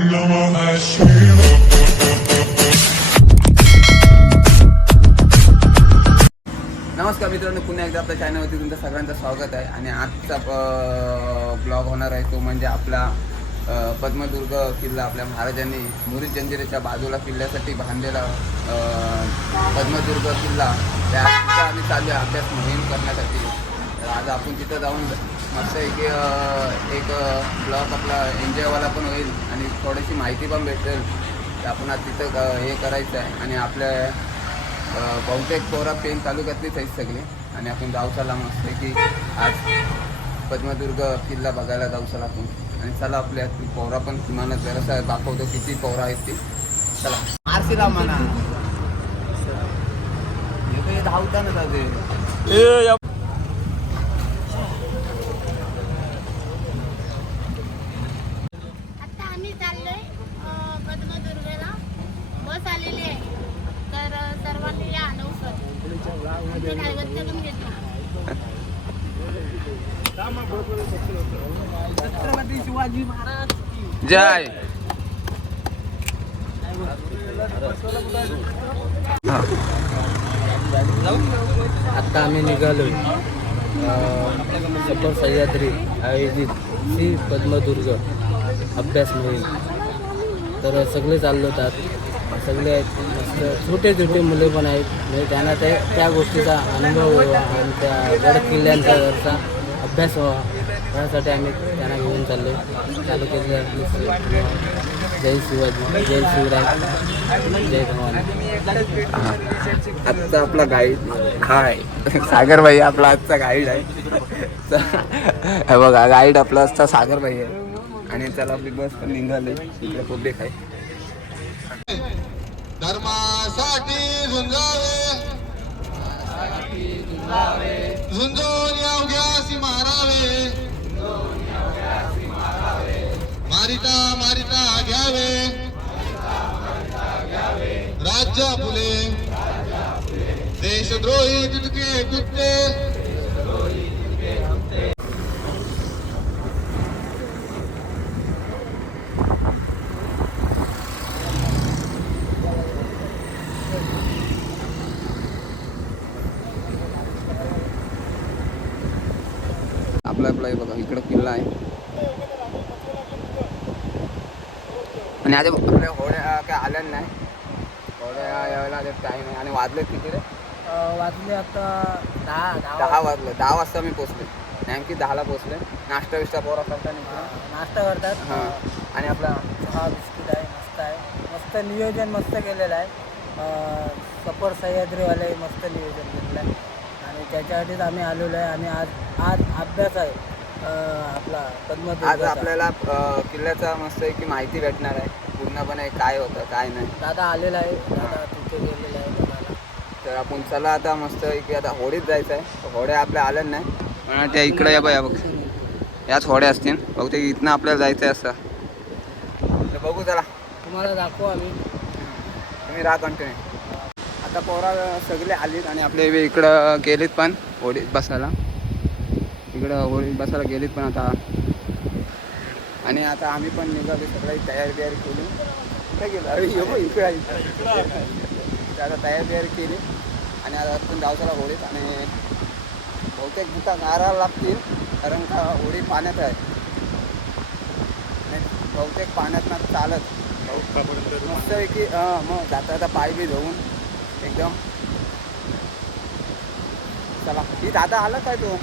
नमस्कार मित्रांनो पुन्हा एकदा आपल्या चॅनलवरती तुमचं सगळ्यांचं स्वागत आहे. आणि आजचा ब्लॉग होणार आहे तो म्हणजे आपला पद्मदुर्ग किल्ला. आपल्या महाराजांनी मुरी जंजिरेच्या बाजूला किल्ल्यासाठी बांधलेला पद्मदुर्ग किल्ला. त्याचा आम्ही चालू आहे अभ्यास मोहीम करण्यासाठी. आज आपण तिथं जाऊन मस्त एक एक ब्लॉग आपला एन्जॉयवाला पण होईल आणि थोडीशी माहिती पण भेटेल. तर आपण आज तिथं हे करायचं आहे. आणि आपल्या बहुतेक पोरा पेन तालुक्यातलीच आहेत सगळे. आणि आपण जाऊ चला मस्त की आज पद्मदुर्ग किल्ला बघायला जाऊ चला आपण. आणि चला आपल्या पोरा पण तुम्हाला जरासा दाखवतो किती पोरा आहेत ती. चला. आरसीला म्हणा. हे तर हे धावताना जाते आता आम्ही चाललोय अं, पद्मदुर्गला बस आलेली आहे तर अं, सर्वांनी या लवकर आमची कागद करून घेतो जय. आत्ता आम्ही निघालो सफर सह्याद्री आयोजित श्री पद्मदुर्ग अभ्यास मोहीम. तर सगळे चाललो सगळे आहेत छोटे छोटे मुले पण आहेत. म्हणजे त्यांना ते त्या गोष्टीचा अनुभव व्हावा आणि त्या गड किल्ल्यांचा अभ्यास व्हावा. यासाठी आम्ही त्यांना चाललो आपली जय शिवाजी जय शिवराय जय भवानी आजचा आपला गाईड हा आहे सागर भाई आपला आजचा गाईड आहे. हे बघा गाईड आपला आजचा सागर भाई आहे. आणि चला आपली बस पण निघाली. इकडे पब्लिक आहे. धर्मासाठी झुंजावे. झुंजून अवघ्यासी मारिता मारिता घ्यावे. राज्य फुले. देशद्रोही तितके कुत्ते आपला आपला हे बघा इकडं किल्ला आहे आणि आता आपल्या होड्या काय आल्या नाही. होड्या यायला टाईम आहे. आणि वाजले किती रे? वाजले आता दहा दहा वाजलं. दहा वाजता मी पोचले. नेमकी दहाला पोचले. नाश्ता विष्टा पोरा करता नाही? नाश्ता करतात. हां. आणि आपला? चहा बिस्किट आहे मस्त आहे. मस्त नियोजन मस्त केलेलं आहे. सफर सह्याद्रीवाले मस्त नियोजन केलेलं आहे. आणि त्याच्यासाठीच आम्ही आलेलो आहे. आणि आज आज अभ्यास आहे. आपला आज पद्मदुर्गाचा. आपल्याला किल्ल्याचा मस्त की माहिती भेटणार आहे. पूर्णपणे काय होतं काय नाही. दादा आलेला आहे. दादा तिथे गेलेला आहे बघायला. तर आपण चला आता मस्त की आता होडीत जायचं आहे. होड्या आपल्या आल्या नाही. पण त्या इकडे या बघ याच होड्या असतील. बहुतेक इथनं आपल्याला जायचं आहे असं. तर बघू चला. तुम्हाला दाखवू आम्ही. तुम्ही राहा कंटिन्यू आता पोरा सगळे आलीत आणि आपले इकडं गेलीत पण होडीत बसायला. इकडं होडीत बसायला गेलीत पण आता. आणि आता आम्ही पण निघालो सगळी तयारी बियारी केली. कुठे गेलो? अरे ये इकडे आता तयारी बियारी केली. आणि आता पण गावसाला होळीत आणि बहुतेक बुटा गारा लागतील कारण का होळी पाण्यात आहे. आणि बहुतेक पाण्यात ना चालत. मस्त आहे की मग जाता जाता पाय बी धुवून एकदम. चला. ही दादा आला काय तो?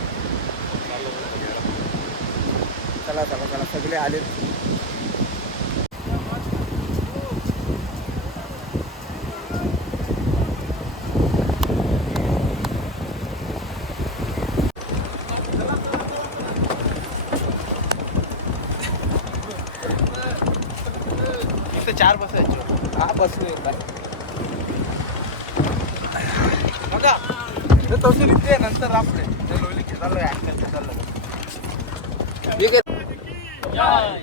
चला चला चला सगळे आले चार बसायचे हा बसलोय काय बघा. हे तशी रीती नंतर आपले. लोली चाललो ऍक्शन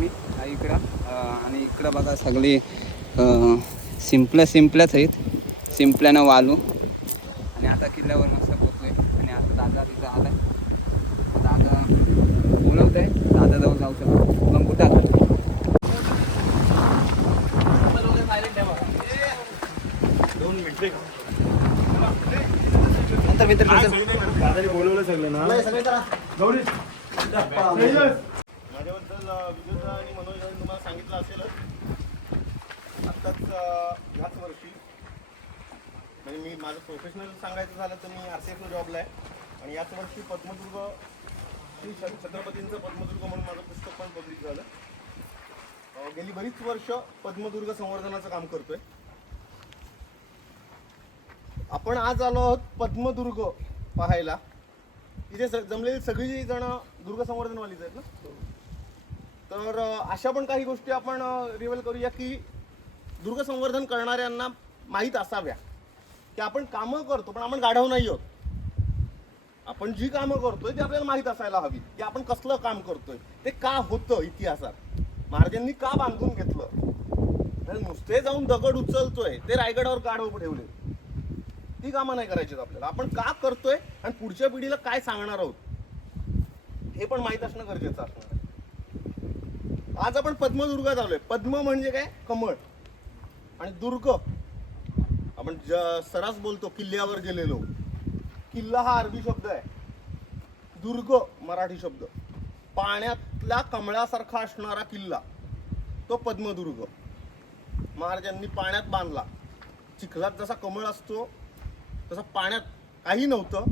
ठीक आहे चला तर बघा सगळी सिंपल्या सिंपल्याच आहेत. सिंपल्यानं वालू. आणि आता किल्ल्यावर मस्त पोहोचतोय आणि आता दादा तिथं आलाय. दादा बोलवत आहे दादा जाऊन जाऊ शकतो. मग कुठं आला माझ्याबद्दल अ, विजय आणि मनोज यांनी तुम्हाला सांगितलं असेलच. आत्ताच ह्याच वर्षी. म्हणजे मी माझं प्रोफेशनल सांगायचं झालं तर मी आर सी एफला जॉबला आहे. आणि याच वर्षी पद्मदुर्ग श्री छत्रपतींचं पद्मदुर्ग म्हणून माझं पुस्तक पण पब्लिक झालं. गेली बरीच वर्ष पद्मदुर्ग संवर्धनाचं काम करतोय. आपण आज आलो आहोत पद्मदुर्ग पाहायला. इथे स- जमलेली सगळी जण दुर्ग संवर्धनवालीच आहेत ना? तर अशा पण काही गोष्टी आपण रिव्हल करूया की दुर्गसंवर्धन करणाऱ्यांना माहीत असाव्या. की आपण कामं करतो पण आपण गाढव नाही आहोत. आपण जी कामं करतोय ती आपल्याला माहीत असायला हवी की आपण कसलं काम करतोय. ते का होतं इतिहासात? महाराजांनी का बांधून घेतलं? तर नुसते जाऊन दगड उचलतोय ते रायगडावर गाढव ठेवले. ती कामं नाही करायची आपल्याला. आपण का करतोय आणि पुढच्या पिढीला काय सांगणार आहोत? हे पण माहीत असणं गरजेचं असणार. आहे. आज आपण पद्मदुर्गात आलोय. पद्म म्हणजे काय? कमळ. आणि दुर्ग. आपण ज- सरास बोलतो किल्ल्यावर गेलेलो. किल्ला हा अरबी शब्द आहे. दुर्ग मराठी शब्द. पाण्यातल्या कमळासारखा असणारा किल्ला तो पद्मदुर्ग. महाराजांनी पाण्यात बांधला. चिखलात जसा कमळ असतो तसं पाण्यात काही नव्हतं.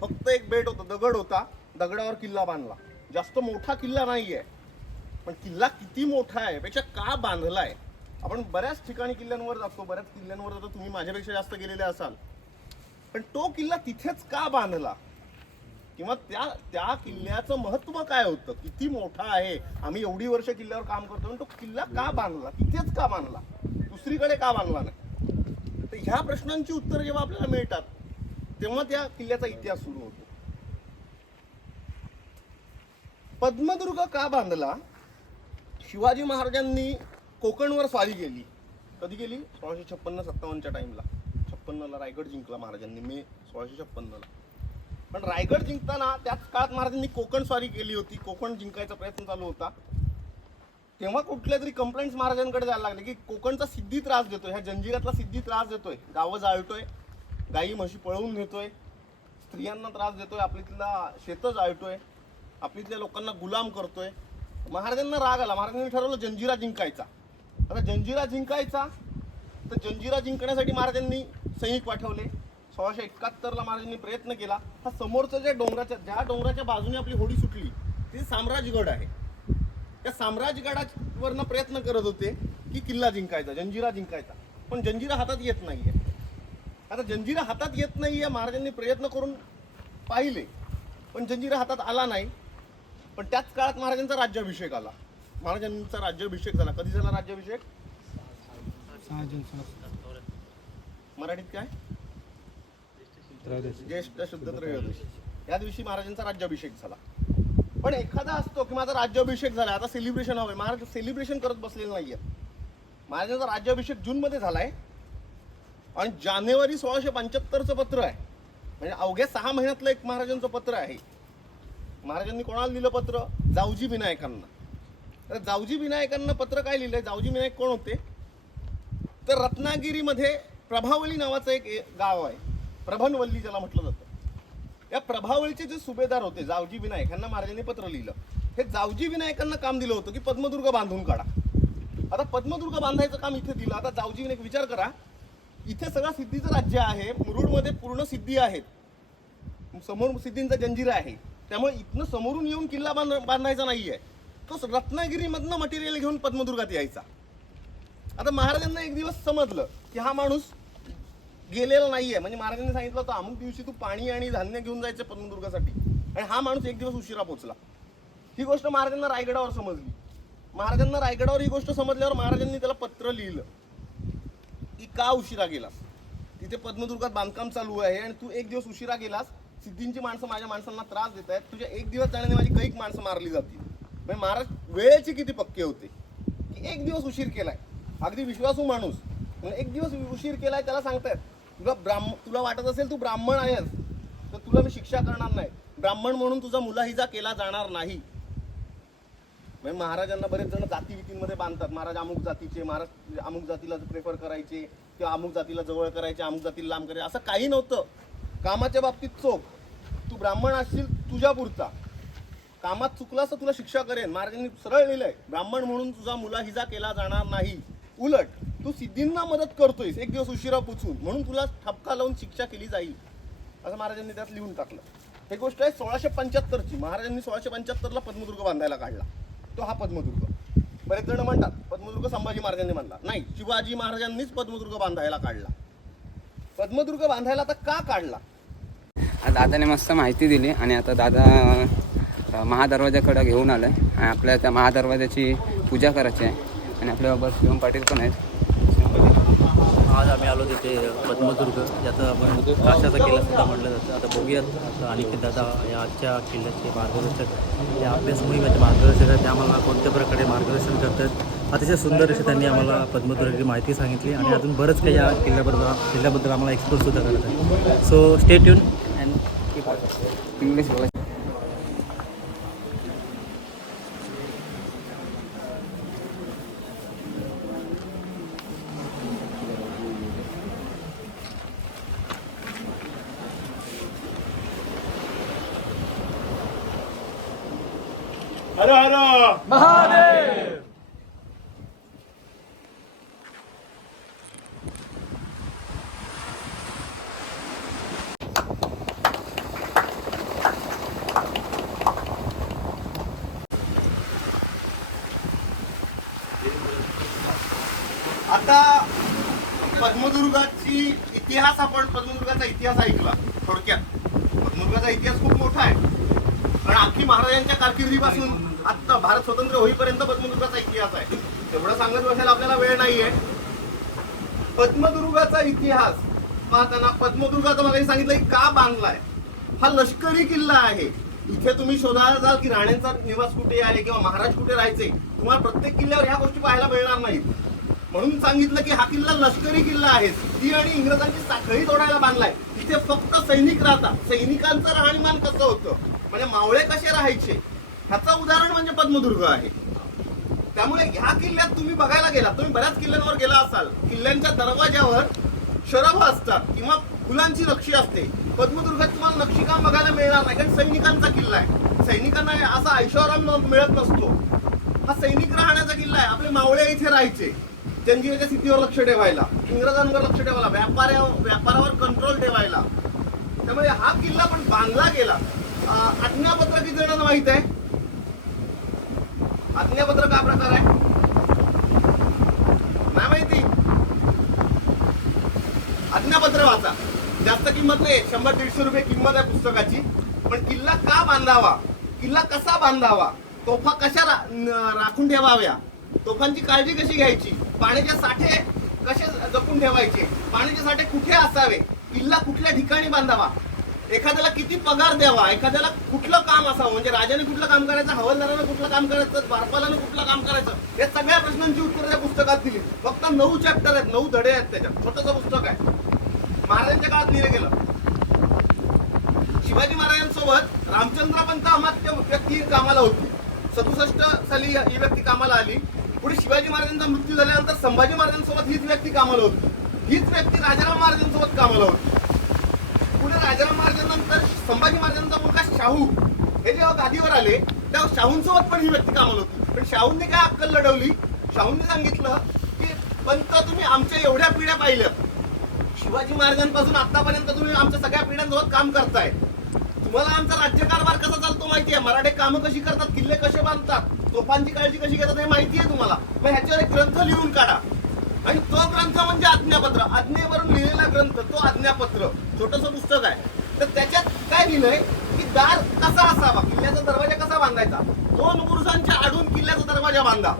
फक्त एक बेट होतं दगड होता. दगडावर किल्ला बांधला. जास्त मोठा किल्ला नाही आहे पण किल्ला किती मोठा आहे पेक्षा का बांधला आहे आपण बऱ्याच ठिकाणी किल्ल्यांवर जातो बऱ्याच किल्ल्यांवर जातो तुम्ही माझ्यापेक्षा जास्त गेलेले असाल. पण तो किल्ला तिथेच का बांधला? किंवा त्या त्या किल्ल्याचं महत्त्व काय होतं? किती मोठा आहे? आम्ही एवढी वर्ष किल्ल्यावर काम करतो पण तो किल्ला का बांधला? तिथेच का बांधला? दुसरीकडे का बांधला नाही? तर ह्या प्रश्नांची उत्तर जेव्हा आपल्याला मिळतात तेव्हा त्या किल्ल्याचा इतिहास सुरू होतो. पद्मदुर्ग का बांधला? शिवाजी महाराजांनी कोकणवर स्वारी केली. कधी केली? सोळाशे छप्पन्न सत्तावन्नच्या टाईमला छप्पन्नला रायगड जिंकला महाराजांनी मे सोळाशे छप्पन्नला. पण रायगड जिंकताना त्याच काळात महाराजांनी कोकण स्वारी केली होती. कोकण जिंकायचा प्रयत्न चालू होता. तेव्हा कुठल्या तरी कंप्लेंट्स महाराजांकडे जायला लागले की कोकणचा सिद्धी त्रास देतोय. ह्या जंजिरातला सिद्धी त्रास देतोय. गावं जाळतोय. गाई म्हशी पळवून नेतोय. स्त्रियांना त्रास देतोय. आपलीतला शेतं जाळतोय. आपलीतल्या लोकांना गुलाम करतोय. महाराजांना राग आला. महाराजांनी ठरवलं जंजिरा जिंकायचा. आता जंजिरा जिंकायचा तर जंजिरा जिंकण्यासाठी महाराजांनी सैनिक पाठवले. सोळाशे एकाहत्तरला महाराजांनी प्रयत्न केला. हा समोरचं ज्या डोंगराच्या ज्या डोंगराच्या बाजूने आपली होडी सुटली ती साम्राजगड आहे. त्या साम्राजगडावरनं प्रयत्न करत होते की किल्ला जिंकायचा जंजिरा जिंकायचा. पण जंजिरा हातात येत नाही आहे आता जंजिरा हातात येत नाही आहे महाराजांनी प्रयत्न करून पाहिले. पण जंजिरा हातात आला नाही. पण त्याच काळात महाराजांचा राज्याभिषेक आला. महाराजांचा राज्याभिषेक झाला. कधी झाला राज्याभिषेक? मराठीत काय? ज्येष्ठ शुद्ध त्रयोदशी. या दिवशी महाराजांचा राज्याभिषेक झाला. पण एखादा असतो की माझा राज्याभिषेक झाला आता सेलिब्रेशन हवंय. महाराज सेलिब्रेशन करत बसलेले नाहीये महाराजांचा राज्याभिषेक जूनमध्ये झालाय. आणि जानेवारी सोळाशे पंच्याहत्तरचं पत्र आहे. म्हणजे अवघ्या सहा महिन्यातलं एक महाराजांचं पत्र आहे. महाराजांनी कोणाला लिहिलं पत्र? जावजी विनायकांना. तर जावजी विनायकांना पत्र काय लिहिलंय? जावजी विनायक कोण होते? तर रत्नागिरीमध्ये प्रभावली नावाचं एक गाव आहे. प्रभनवल्ली ज्याला म्हटलं जातं. या प्रभावळीचे जे सुभेदार होते जावजी विनायक यांना महाराजांनी पत्र लिहिलं. हे जावजी विनायकांना काम दिलं होतं की पद्मदुर्ग बांधून काढा. आता पद्मदुर्ग बांधायचं काम इथे दिलं. आता जावजी विनायक विचार करा. इथे सगळं सिद्धीचं राज्य आहे. मुरुडमध्ये पूर्ण सिद्धी आहेत. समोर सिद्धींचा जंजिरा आहे. त्यामुळे इथनं समोरून येऊन किल्ला बांध बांधायचा नाही आहे तो रत्नागिरीमधनं मटेरियल घेऊन पद्मदुर्गात यायचा. आता महाराजांना एक दिवस समजलं की हा माणूस गेलेला नाही आहे म्हणजे महाराजांनी सांगितलं होतं अमुक दिवशी तू पाणी आणि धान्य घेऊन जायचं पद्मदुर्गासाठी. आणि हा माणूस एक दिवस उशिरा पोहोचला. ही गोष्ट महाराजांना रायगडावर समजली. महाराजांना रायगडावर ही गोष्ट समजल्यावर महाराजांनी त्याला पत्र लिहिलं. की का उशिरा गेलास. तिथे पद्मदुर्गात बांधकाम चालू आहे आणि तू एक दिवस उशिरा गेलास. सिद्धींची माणसं माझ्या माणसांना त्रास देत आहेत. तुझ्या एक दिवस जाण्याने माझी कैक माणसं मारली जातील. म्हणजे महाराज वेळेचे किती पक्के होते? की एक दिवस उशीर केलाय. अगदी विश्वासू माणूस. म्हणून एक दिवस उशीर केलाय त्याला सांगतायत. तुला ब्राह्मण तुला वाटत असेल तू ब्राह्मण आहेस तर तुला मी शिक्षा करणार नाही. ब्राह्मण म्हणून तुझा मुलाहिजा केला जाणार नाही. म्हणजे महाराजांना बरेच जण जातीवितींमध्ये बांधतात. महाराज अमुक जातीचे महाराज अमुक जातीला प्रेफर करायचे किंवा अमुक जातीला जवळ करायचे अमुक जातीला लांब करायचे. असं काही नव्हतं. कामाच्या बाबतीत चोख. तू ब्राह्मण असशील तुझ्या पुरता. कामात चुकलास तर तुला शिक्षा करेन. महाराजांनी सरळ लिहिलंय ब्राह्मण म्हणून तुझा मुला हिजा केला जाणार नाही. उलट तू सिद्धींना मदत करतोयस. एक दिवस उशिरा पुचून. म्हणून तुला ठपका लावून शिक्षा केली जाईल. असं महाराजांनी त्यात लिहून टाकलं. हे गोष्ट आहे सोळाशे पंच्याहत्तरची. महाराजांनी सोळाशे पंच्याहत्तरला पद्मदुर्ग बांधायला काढला. तो हा पद्मदुर्ग. बरेच जण म्हणतात पद्मदुर्ग संभाजी महाराजांनी बांधला. नाही शिवाजी महाराजांनीच पद्मदुर्ग बांधायला काढला. पद्मदुर्ग बांधायला आता का काढला? दादाने मस्त माहिती दिली आणि आता दादा महादरवाजाकडं घेऊन घेऊन आहे आणि आपल्या त्या महादरवाजाची पूजा करायची आहे. आणि आपल्याबरोबर शिवम पाटील पण आहेत. आज आम्ही आलो तिथे पद्मदुर्ग. ज्याचं आपण काशाचा किल्ला सुद्धा म्हटलं जातं. आता बघूयात. आणि अनिकेत दादा या आजच्या किल्ल्याचे मार्गदर्शक या अभ्यास मोहिमेचे म्हणजे मार्गदर्शक आहेत. ते आम्हाला कोणत्या प्रकारे मार्गदर्शन करतात? अतिशय सुंदर अशी त्यांनी आम्हाला पद्मदुर्गाची माहिती सांगितली. आणि अजून बरंच काही या किल्ल्याबद्दल किल्ल्याबद्दल आम्हाला एक्सप्लोर सुद्धा करत आहे so stay tune inglés, inglés. आपण पद्मदुर्गाचा इतिहास ऐकला थोडक्यात. पद्मदुर्गाचा इतिहास खूप मोठा आहे. कारण अख्खी महाराजांच्या कारकिर्दीपासून आत्ता भारत स्वतंत्र होईपर्यंत पद्मदुर्गाचा इतिहास आहे. तेवढं सांगत बसायला आपल्याला वेळ नाहीये. पद्मदुर्गाचा इतिहास पाहताना पद्मदुर्गाचा मला सांगितलं का बांधलाय? हा लष्करी किल्ला आहे. इथे तुम्ही शोधायला जाल की राण्यांचा निवास कुठे आहे किंवा महाराज कुठे राहायचे? तुम्हाला प्रत्येक किल्ल्यावर ह्या गोष्टी पाहायला मिळणार नाहीत. म्हणून सांगितलं की हा किल्ला लष्करी किल्ला आहे. ती आणि इंग्रजांची साखळी तोडायला बांधलाय. तिथे फक्त सैनिक राहतात. सैनिकांचं राहणीमान कसं होतं? म्हणजे मावळे कसे राहायचे? ह्याचं उदाहरण म्हणजे पद्मदुर्ग आहे. त्यामुळे ह्या किल्ल्यात तुम्ही बघायला गेला तुम्ही बऱ्याच किल्ल्यांवर गेला असाल. किल्ल्यांच्या दरवाज्यावर शरभ असतात किंवा फुलांची नक्षी असते. पद्मदुर्गात तुम्हाला नक्षीकाम बघायला मिळणार नाही कारण सैनिकांचा किल्ला आहे. सैनिकांना असा ऐशोआराम मिळत नसतो. हा सैनिक राहण्याचा किल्ला आहे. आपले मावळे इथे राहायचे. जंजिराच्या स्थितीवर लक्ष ठेवायला इंग्रजांवर लक्ष ठेवायला व्यापाऱ्या व्यापारावर कंट्रोल ठेवायला. त्यामुळे हा किल्ला पण बांधला गेला. आज्ञापत्र किती जणांना माहीत आहे. आज्ञापत्र काय प्रकार आहे. नाही माहिती? आज्ञापत्र वाचा. जास्त किंमत नाही शंभर दीडशे रुपये किंमत आहे पुस्तकाची. पण किल्ला का बांधावा? किल्ला कसा बांधावा? तोफा कशा रा- राखून ठेवाव्या? तोफांची काळजी कशी घ्यायची? पाण्याचे साठे कसे जपून ठेवायचे? पाण्याचे साठे कुठे असावे? किल्ला कुठल्या ठिकाणी बांधावा? एखाद्याला किती पगार द्यावा? एखाद्याला कुठलं काम असावं? म्हणजे राजाने कुठलं काम करायचं हवालदारानं कुठलं काम करायचं द्वारपालानं कुठलं काम करायचं? या सगळ्या प्रश्नांची उत्तरं त्या पुस्तकात दिली. फक्त नऊ चॅप्टर आहेत नऊ धडे आहेत त्याच्यात. छोटंसं पुस्तक आहे. महाराजांच्या काळात लिहिलं गेलं. शिवाजी महाराजांसोबत रामचंद्रपंत अमात्य व्यक्ती कामाला होती. सदुसष्ट साली ही व्यक्ती कामाला आली. पुढे शिवाजी महाराजांचा मृत्यू झाल्यानंतर संभाजी महाराजांसोबत हीच व्यक्ती कामाला होती. हीच व्यक्ती राजाराम महाराजांसोबत कामाला होती. पुढे राजाराम महाराजांनंतर संभाजी महाराजांचा मुलगा शाहू हे जेव्हा गादीवर आले तेव्हा शाहूंसोबत पण ही व्यक्ती कामाला होती. पण शाहूंनी काय अक्कल लढवली? शाहूंनी सांगितलं की पंत तुम्ही आमच्या एवढ्या पिढ्या पाहिल्या. शिवाजी महाराजांपासून आतापर्यंत तुम्ही आमच्या सगळ्या पिढ्यांसोबत काम करताय. तुम्हाला आमचा राज्यकारभार कसा चालतो माहिती आहे मराठे कामं कशी करतात? किल्ले कसे बांधतात? तोफांची काळजी कशी घेतात हे माहिती आहे तुम्हाला. मग ह्याच्यावर एक ग्रंथ लिहून काढा. आणि तो ग्रंथ म्हणजे आज्ञापत्र. आज्ञेवरून लिहिलेला ग्रंथ तो आज्ञापत्र. छोटस पुस्तक आहे. तर त्याच्यात काय लिहिलंय? की दार कसा असावा? किल्ल्याचा दरवाजा कसा बांधायचा? दोन पुरुषांच्या आडून किल्ल्याचा दरवाजा बांधा.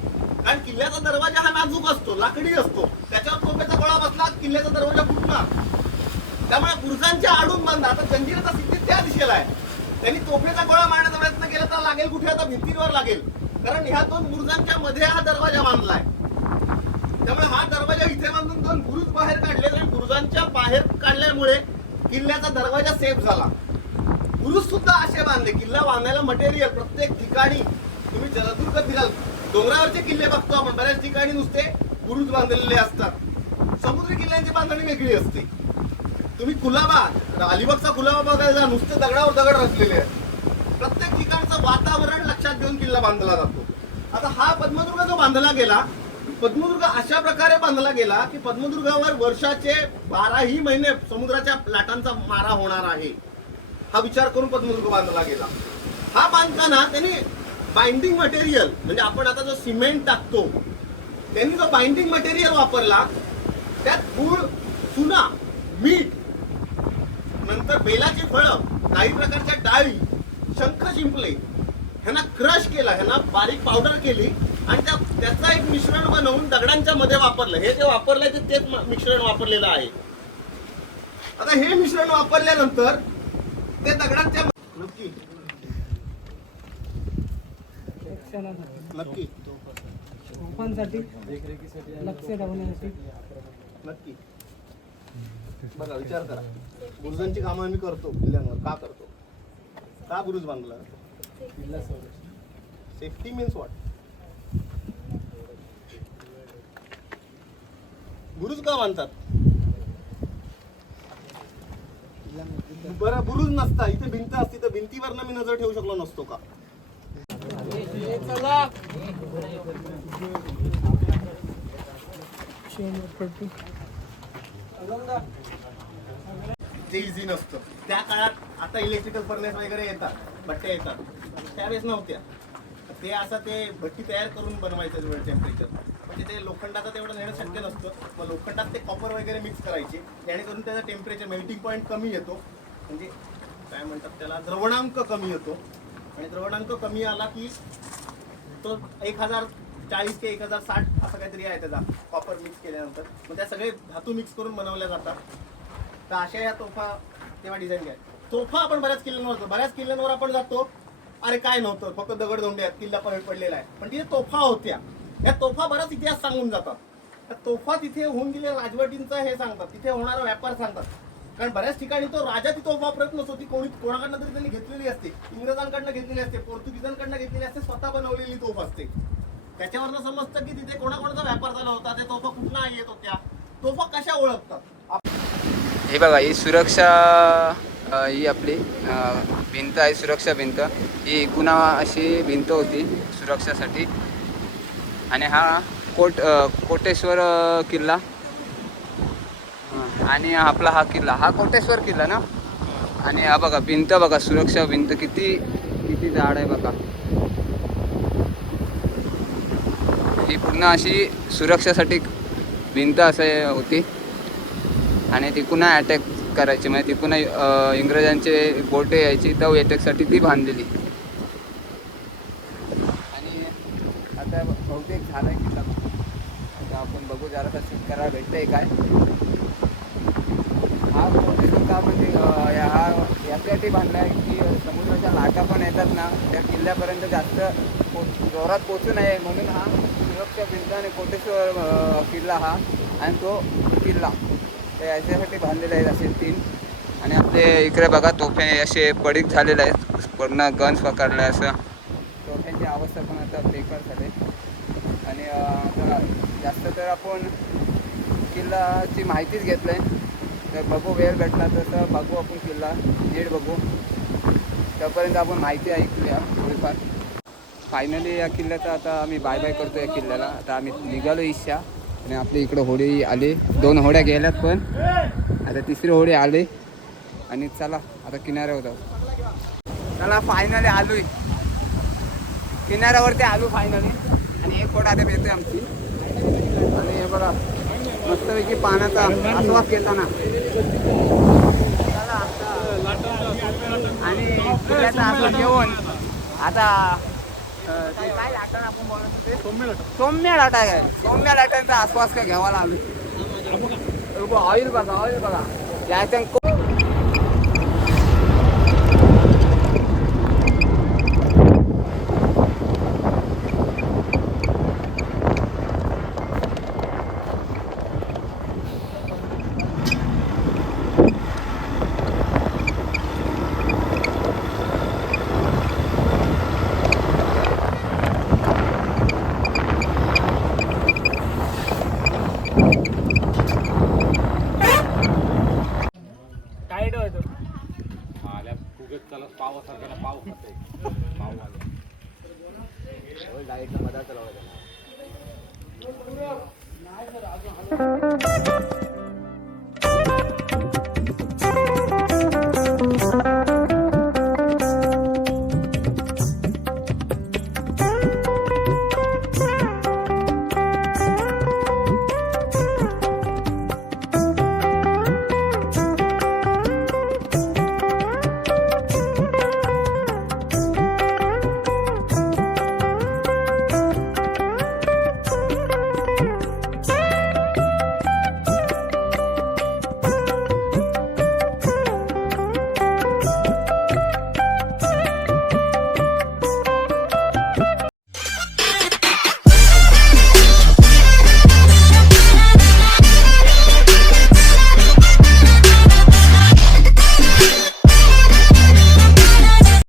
कारण किल्ल्याचा दरवाजा हा नाजूक असतो लाकडी असतो. त्याच्यावर तोफेचा गोळा बसला किल्ल्याचा दरवाजा फुटणार त्यामुळे पुरुषांच्या आडून बांधा. आता जंजिराचा सिद्धी त्या दिशेला आहे. त्यांनी तोफेचा गोळा मारण्याचा प्रयत्न केला तर लागेल कुठे? आता भिंतीवर लागेल. कारण ह्या दोन बुरुजांच्या मध्ये हा दरवाजा बांधलाय. त्यामुळे हा दरवाजा इथे बांधून दोन बुरुज बाहेर काढले आणि बुरुजांच्या बाहेर काढल्यामुळे किल्ल्याचा दरवाजा सेफ झाला. बुरुज सुद्धा असे बांधले. किल्ला बांधायला मटेरियल प्रत्येक ठिकाणी तुम्ही जलदुर्ग फिराल. डोंगरावरचे किल्ले बघतो आपण. बऱ्याच ठिकाणी नुसते बुरुज बांधलेले असतात. समुद्री किल्ल्यांची बांधणी वेगळी असते. तुम्ही कुलाबा अलिबागचा कुलाबा बघायला नुसते दगडावर दगड रचलेले आहेत. प्रकारचं वातावरण लक्षात घेऊन किल्ला बांधला जातो. आता हा पद्मदुर्ग जो बांधला गेला पद्मदुर्ग अशा प्रकारे बांधला गेला की पद्मदुर्गावर वर्षाचे बाराही महिने समुद्राच्या लाटांचा मारा होणार आहे. हा विचार करून पद्मदुर्ग बांधला गेला. हा बांधताना त्यांनी बाइंडिंग मटेरियल म्हणजे आपण आता जो सिमेंट टाकतो त्यांनी जो बाइंडिंग मटेरियल वापरला त्यात गुळ चुना मीठ नंतर बेलाची फळं काही प्रकारच्या डाळी शंख शिंपले ह्यांना क्रश केला ह्यांना बारीक पावडर केली आणि त्या त्याचा एक मिश्रण बनवून दगडांच्या मध्ये वापरलं. हे जे वापरलंय ते तेच मिश्रण वापरलेलं आहे. आता हे मिश्रण वापरल्यानंतर ते दगडांच्या नक्की. नक्की. लक्ष ठेवण्यासाठी. नक्की. बघा विचार करा. बुरुजांची कामं आम्ही करतो किल्ल्यांवर. का करतो? का बुरुज बांधला? सेफ्टी मीन्स वॉट बुरुज का बांधतात? बरं बुरुज नसता. इथे भिंत असती तर भिंतीवरनं मी नजर ठेवू शकलो नसतो का? ते इझी नसतं. त्या काळात आता इलेक्ट्रिकल फर्नेस वगैरे येतात भट्ट्या येतात. त्यावेळेस नव्हत्या. ते असं ते भट्टी तयार करून बनवायचं वेळ टेम्परेचर म्हणजे ते लोखंडाचं तेवढं नेणं शक्य नसतं. मग लोखंडात ते कॉपर वगैरे मिक्स करायचे. जेणेकरून त्याचा टेम्परेचर मेल्टिंग पॉईंट कमी येतो. म्हणजे काय म्हणतात त्याला? द्रवणांक कमी येतो. आणि द्रवणांक कमी आला की तो एक हजार चाळीस ते एक हजार साठ असं काहीतरी आहे त्याचा कॉपर मिक्स केल्यानंतर. मग त्या सगळे धातू मिक्स करून बनवल्या जातात. तर अशा या तोफा तेव्हा डिझाईन घ्या. तोफा आपण बऱ्याच किल्ल्यांवर जातो बऱ्याच किल्ल्यांवर आपण जातो. अरे काय नव्हतं? फक्त दगडदोंडे आहेत. किल्ला पण पडलेला आहे. पण तिथे तोफा होत्या. या तोफा बराच इतिहास सांगून जातात. त्या तोफा तिथे होऊन गेले राजवटींचा हे सांगतात. तिथे होणारा व्यापार सांगतात. कारण बऱ्याच ठिकाणी तो राजा ती तोफा प्रयत्न नसतो ती कोणी कोणाकडनं तरी त्यांनी घेतलेली असते. इंग्रजांकडनं घेतलेली असते. पोर्तुगीजांकडनं घेतलेली असते. स्वतः बनवलेली तोफ असते. त्याच्यावरनं समजतं की तिथे कोणाकोणाचा व्यापार झाला होता. ते तोफा कुठला येत होत्या? तोफा कशा ओळखतात? हे बघा ही सुरक्षा ही आपली भिंत आहे सुरक्षा भिंत. ही कुणा अशी भिंत होती सुरक्षासाठी. आणि हा कोट कोटेश्वर किल्ला. आणि आपला हा किल्ला. हा कोटेश्वर किल्ला ना? आणि हा बघा भिंत बघा सुरक्षा भिंत. किती किती जाड आहे बघा. ही पूर्ण अशी सुरक्षासाठी भिंत असं होती. आणि तिकून अटॅक करायची. म्हणजे ती पुन्हा इंग्रजांचे बोटे यायची तर अटॅकसाठी ती बांधलेली. आणि आता बहुतेक झाला किल्ला आता आपण बघू जरासा शेतकऱ्याला करायला भेटतंय काय. हा बहुतेक का म्हणजे या- हा यासाठी बांधला आहे की समुद्राच्या लाटा पण येतात ना त्या किल्ल्यापर्यंत जास्त पो जोरात पोचू नये म्हणून हा सुरक्षा भिंत आणि कोटेश्वर किल्ला हा आणि तो किल्ला. तर याच्यासाठी बांधलेले आहेत असे तीन. आणि आपले इकडे बघा तोफे असे पडीक झालेले आहेत. पूर्ण गन्स पकडले असं. तोफ्यांची अवस्था पण आता बेकार झाले. आणि जास्त तर आपण किल्लाची माहितीच घेतलं आहे तर बघू वेळ भेटला तसं बघू आपण किल्ला. नीट बघू. त्यापर्यंत आपण माहिती ऐकूया थोडीफार. फायनली या किल्ल्याचा आता आम्ही बाय बाय करतो या किल्ल्याला. आता आम्ही निघालो इच्छा आणि आपली इकडं होडी आली. दोन होड्या गेल्यात पण. आता तिसरी होडी आली. आणि चला आता किनाऱ्यावर जाऊ. चला फायनली आलोय. किनाऱ्यावरती आलो फायनली आणि एक होड आता येतोय आमची. आणि हे बघा मस्तपैकी पाण्याचा आस्वाद घेताना. चला आणि किल्ल्याचा आस्वाद घेऊन आता ते काय लाटण आपण बोलत होते सौम्य लाटा आहे सौम्य लाटांचा आस्वाद का घ्यावा आलो ऑइल बघा ऑइल बघा याच्या